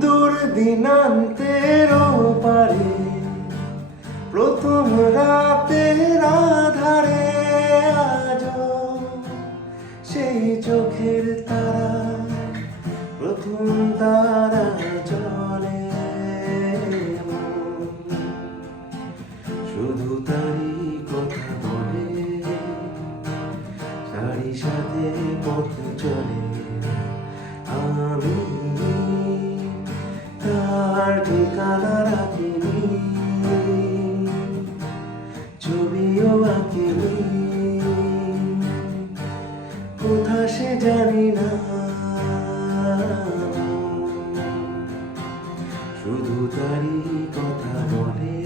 দূর দিনান্তের পারে প্রথম রাতের আধারে আজও সেই চোখের তারা প্রথম তারা জলে শুধু তারই কথা বলে সারি সাথে পথ চলে আমি তার ঠিকানা রাখিনি ছবিও আঁকিনি কোথা সে জানি না শুধু তারই কথা বলে